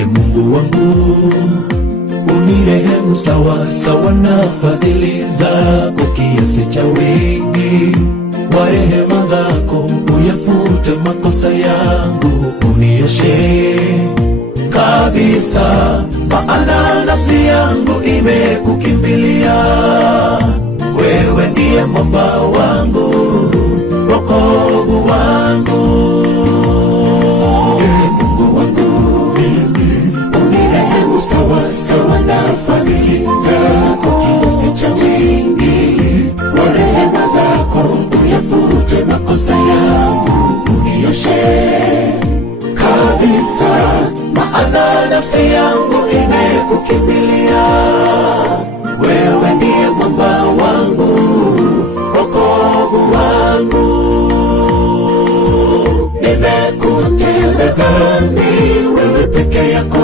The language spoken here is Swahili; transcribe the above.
E Mungu wangu, unirehemu sawa sawa na fadhili zako, kiasi cha wingi wa rehema zako, uyafute makosa yangu, unioshe kabisa, maana nafsi yangu imekukimbilia. Wewe ndiye mwamba wangu, wokovu wangu. Mungu wangu, unirehemu sawa sawa na fadhili zako, kiasi cha wingi wa rehema zako, uyafute makosa yangu, unioshe kabisa, maana nafsi yangu imekukimbilia. Wewe ndiye mwamba wangu, wokovu wangu. Nimekutenda dhambi, wewe peke yako